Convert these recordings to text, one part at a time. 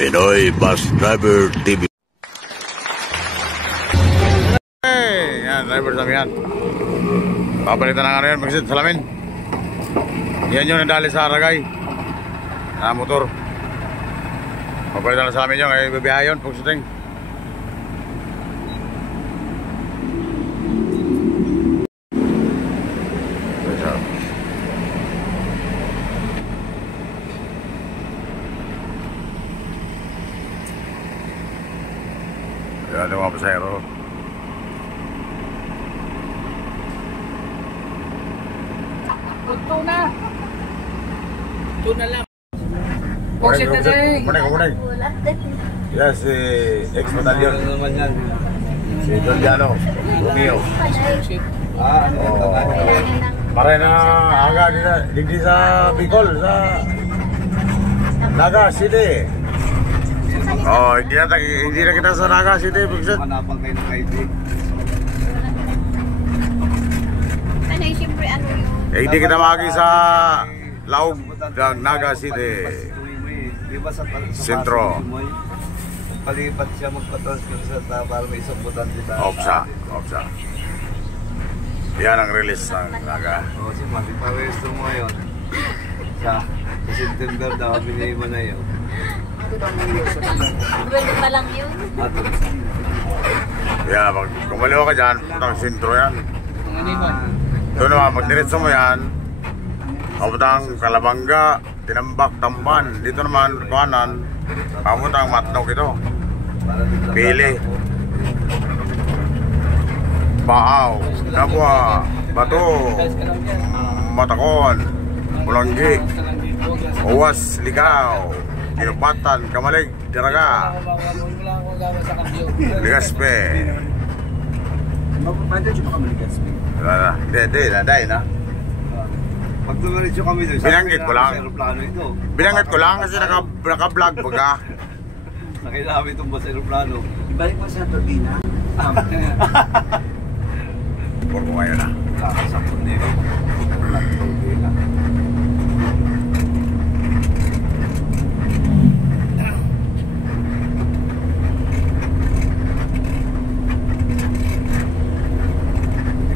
Pinoy Bus Driver TV. Hey, yan, driver sa yan. Papalitan na nga rin, magsit salamin. Yan yung nadali sa Aragay na motor. Papalitan na salamin yun, ay bibiyahe yun, pagsuting. Yan yung mga pasahero. Tuna lang. Poksit na tayo. Kumanig. Yes, si ex-batalyon. Si Doliano. Romeo. Pare na aga hindi sa Bicol, sa Naga City. Oh, hindi na kita sa Naga City, Bigset. Manapang kayo ng ID. Ano yung siyempre ano yung... Hindi kita magi sa Laog ng Naga City. Sentro. Palipat siya magpatransfer sa para may isang butante na. Opsa. Yan ang release ng Naga. Oo, si Mati, paresto mo ngayon. Sa September daw, binigay mo na yun. Pwede pa lang yun. Yan, pag kumaliwa ka dyan, putang sentro yan. Doon naman, pag diretso mo yan, putang Kalabanga, Tinambak, Tamban. Dito naman, kanan, pamutang Matnog ito. Pili. Baaw, Nabwa, Bato, Matakon, Bulanggi, Uwas, Ligaw, Inupatan, Kamalig, Diraga, Ligaspe. Pwede siya kami Ligaspe? Hindi, naday na. Pag tumiritso kami doon, Binanggit ko lang. Binanggit ko lang kasi naka-vlog baga. Nakita kami itong bus aeroplano. Ibalik mo sa turbina. Por ko ngayon na. Kakasakot nila. Turbina.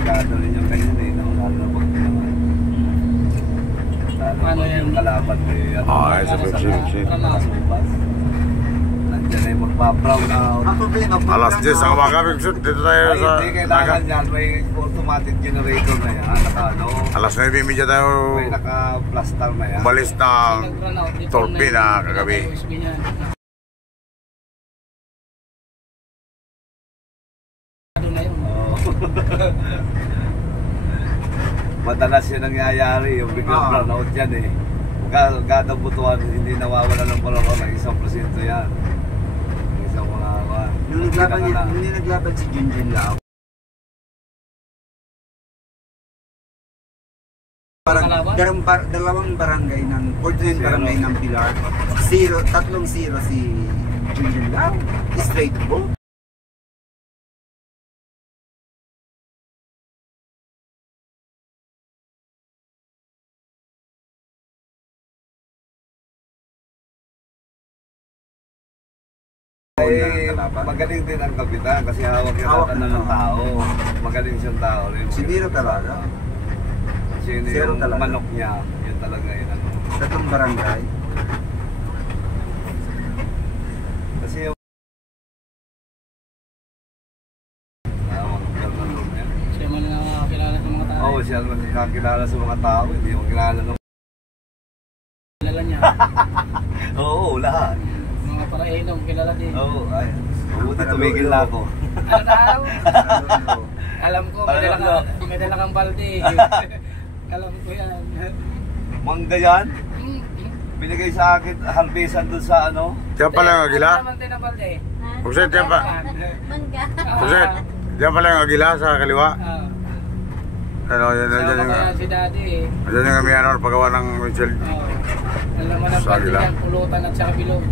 Delikado rin yung ganyan eh. Nakalabag naman. Ano yung kalaban mo yung Sa Pepsi. Nandiyan na yung magpapraw na Alas 10 ang umaga, Bigset. Dito tayo sa hindi Naga. kailangan yan. May automatic generator na yan. Alas 9:30 tayo May naka-plaster na yan. umalis ng Torpina kagabi. Madalas yun nangyayari, yung biglang brownout yan eh. Kada butuan, hindi nawawala ng palawa ng 1% yan. Isang mga Hindi naglaban si Junjun Lao. Dalawang barangay ng 49 barangay ng Pilar. 3-0 si Junjun Lao. Straight vote. Magaling din ang kapitan kasi hawak na ng tao. Magaling siyang tao rin. Si Biro talaga. Kasi yung manok niya, yun talaga yun. Tatlong barangay. Kasi yung hawak ng manok niya. Siya man nakakilala sa mga tao. Oo, siya nakakilala sa mga tao. Hindi mo kilala ng... Kilala niya. Oo, lahat. Mga parahinong kilala din. Oo, ay. Buti tumigil na ako. Ano daw? Alam ko, may dala kang balde. Alam ko yan. Mangga yan? Binigay sa akin halbisan dun sa ano? Diyan pala yung agila? Bugset, diyan pa. Mangga. Bugset, diyan pala yung agila sa kaliwa. Ano, yan yung... Si Daddy eh. Diyan yung amiano, paggawa ng Michelle. Alam mo na balde yan, pulutan at saka bilog.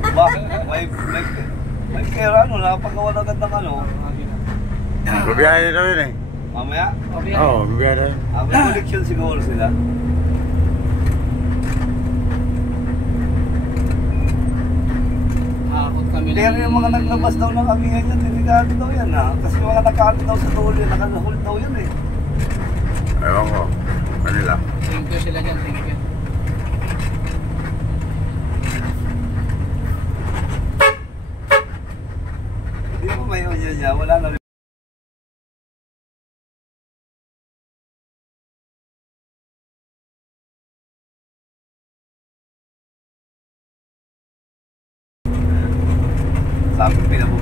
May pera ano, nakapagawa na agad ng ano. Babiyahe na yun eh. Mamaya? Oo, babiyahe na yun. May koleksyon siguro sila. Pero yung mga naglabas daw ng kami ngayon, delikado daw yan ha. Kasi yung mga nakano daw sa tuloy, nakahul daw yan eh. Ewan ko. Kanila. Thank you sila dyan, thank you. Hindi mo may yun niya, wala na rin. Sabi pinabu.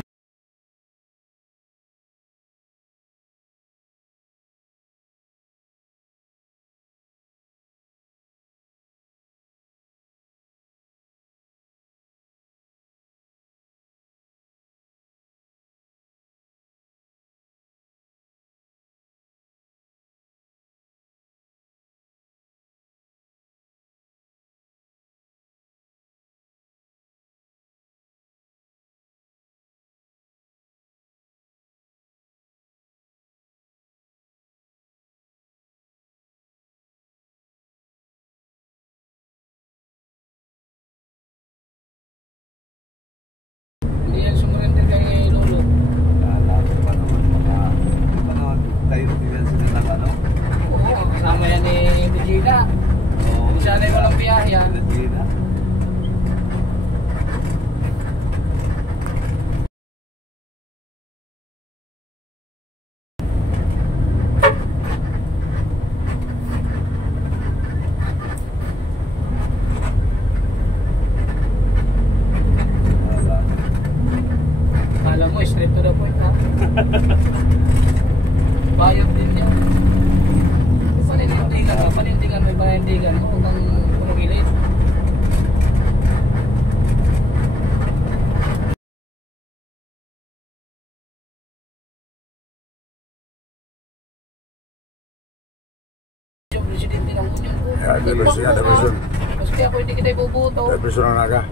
Hindi yan sumurrender kay Lolo. Lalaki pa naman mga, tayo din yan sila ng ano. Oo, kasama yan ni Regina. Oo. Sana yung walang biyahe yan. Hindi na. Alam mo, straight to the point ha. Bayad din yan. Panindigan ka, panindigan may panindigan mo. Huwag kang pumagilit. Yung presidente ng union ko. Yeah, diversion, yeah, diversion. Mas kaya ako hindi kita ibubuto. Depresyon na naga.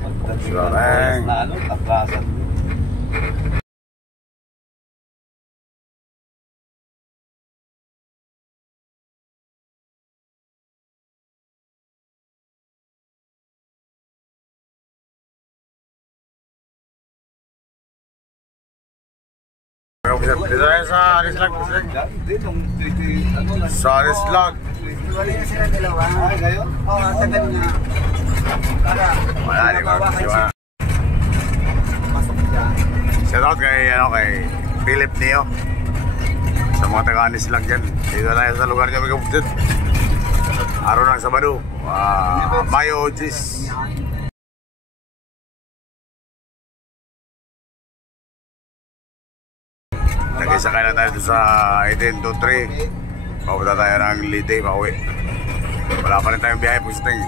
Pagdating na ano, tatrasan. Dito tayo sa Arislag. Hindi, nung 20, ano lang. Sa Arislag. Wala na sila dalawa. Ay, ngayon? Oo, tagal na. Para, Wala, di ko. mabawakan siya. Pasok siya. Shout out kay Philip Neo. Sa mga taga-Arislag dyan. Dito tayo sa lugar niya may kapatid. Araw ng Sabado. Mayo Gis. Nag-isakay na tayo sa 1823. Papunta tayo ng Leyte, pauwi. Wala pa rin tayong biyahe, posting.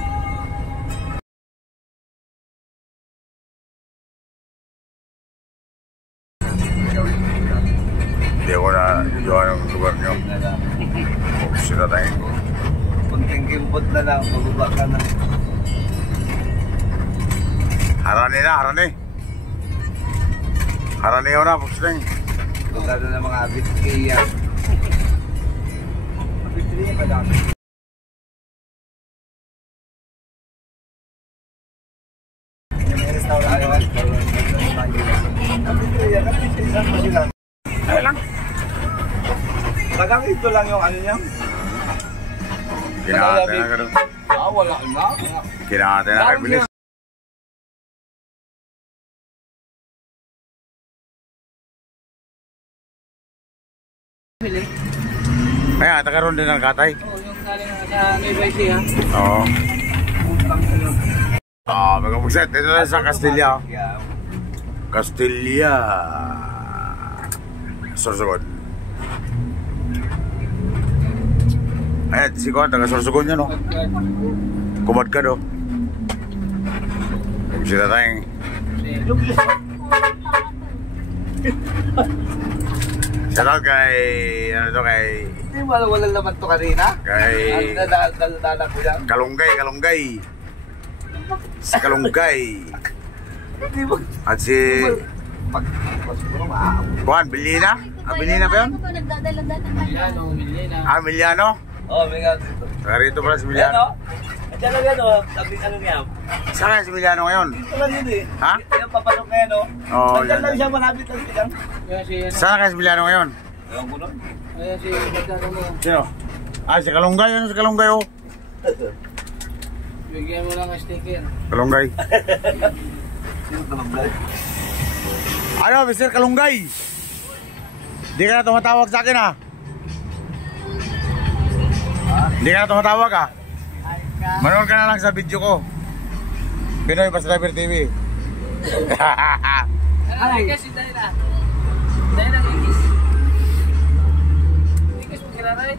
Hindi ako na jowa ng lugar nyo. Sila tayo. Kunting kimpot na lang, bababa ka na. Harani na, harani. Harani ko na, posting. Lugar na ng mga abit-kiya. Abitri, madami. Yung may restaurant. Abit-kiya, abit-kiya mo sila. Ay lang. Tagang ito lang yung ano niya. Kinahati na ka doon. Wala na. Kinahati na kay Bilis. Bili. Kaya, tagaroon din ng katay. Oo, yung galing sa Nueva Ecija. Oo. Magkapagset. Dito tayo sa Castilla. Castilla. Sorsogon. Ayan, si Kuan, taga Sorsogon yan, no? Kumad ka, no? Sila tayong... Shoutout kay... Ano to, kay... Hindi mo walang naman to kanina? Kay... Ano na ko yan? Kalunggay. Si Kalunggay. Hindi mo... At si... Siguro maaawit. Kuan, Bilina? Bilina ba yun? Nagdadala-dala ka. Milano, Milena. Miliano? Oo, may nga dito. Taga rito pala si Yan Miliano. o. Diyan lang yan o. Sabi ano niya. Saan si Emiliano ngayon? Ito lang yun eh. Ha? Yung papasok na yan, oh. Oo, Nandyan yan. lang siya, malapit lang siya. Kaya si, Saan ka si Emiliano ngayon? Ewan ko nun. kaya si, magkano mo, Sino? Ah, si Kalunggay. Ano si Kalunggay, oh? bigyan mo lang ang sticker. Kalunggay. Sino talambay? Ano, Mr. Kalunggay? Di ka na tumatawag sa akin, ha? Di ka na tumatawag, ha? Manood ka na lang sa video ko. Pinoy Bus Driver TV. Ano, ikis si Dayna. Dayna, ikis. Ikis mo kiraray.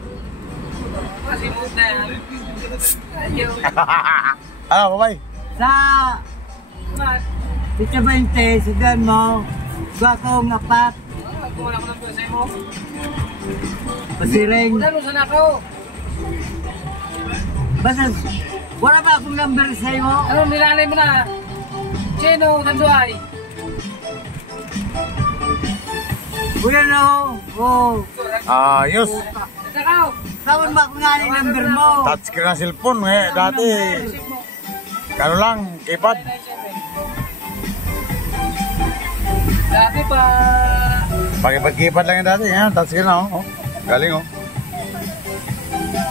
Kasi mo na yan. Ayaw. Ano, babay? Sa Mat. Pizza 20, sigan mo, bakong apat, Kung ako ng pwesay mo. pasiring. Wala sa nakaw. Basta, wala ba akong number sa iyo? Ano, nilalay mo na. Chino, Tanduay. Wala na ako. Oh. Ayos. Nakaw. Tawag ba akong nga yung number mo? Touchscreen ng cellphone, eh. Dati, ano lang, keypad. Dati pa. Pakipag-keypad lang yung dati. Ngayon, touchscreen na, oh. Galing, oh.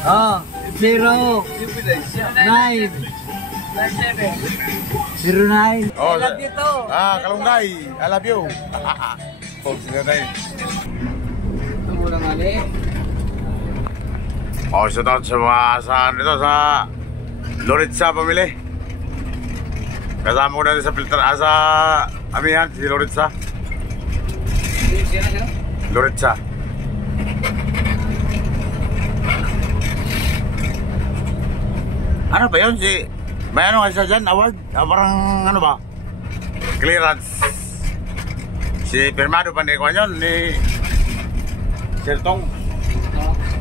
Oh, 0, Yung pinay siya. 9, 97. 09. Oh, Love you to. Kalunggay. I love you. Oh, sige tayo. Ito mo lang ali. Oh, shout out sa mga saan dito sa Loritza pamili. Kasama ko na rin sa filter, sa amihan, si Loritza. Sino? Loritza. Ano ba yun? May ano kasi dyan, award? Parang ano ba? Clearance. Si Firmado pa ni Kwan yun, ni Sirtong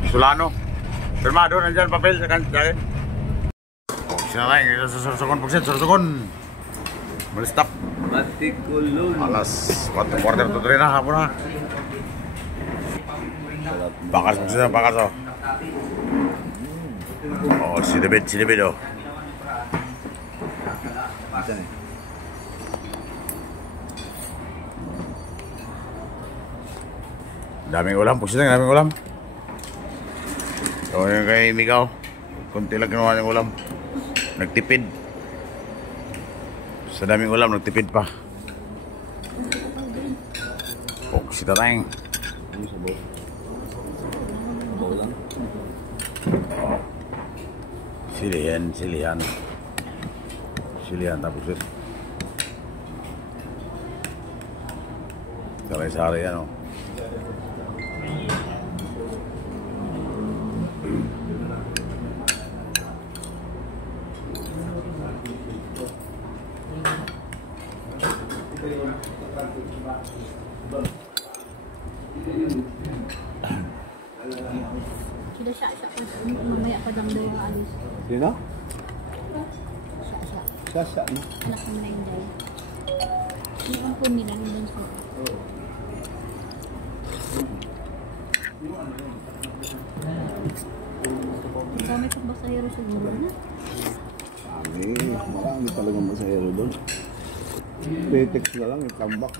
Solano. Firmado, nandyan papel sa kanila. Sinalay, sursukon, pagsit, sursukon. Malistap. Matikulol. Alas 4:45 to 3 na hapon na. Bakas mo siya, bakas oh. Oh, si David oh. Daming ulam, pusin lang, daming ulam. So, yung kay Mikaw, kunti lang ginawa ng ulam. Nagtipid. Sa daming ulam, nagtipid pa. Oh, si Tatang. Oh. Silihan tapos yun. Saray-saray yan, oh. Sila siya pa. Mamaya pa lang daw yung alis. Sino? Siya. Sasa, no? Anak mo na yung day. Yung ampun nila yung bunso. Ang dami pang basahero siguro na. Marami talagang masahero doon. Petex na lang, itambak.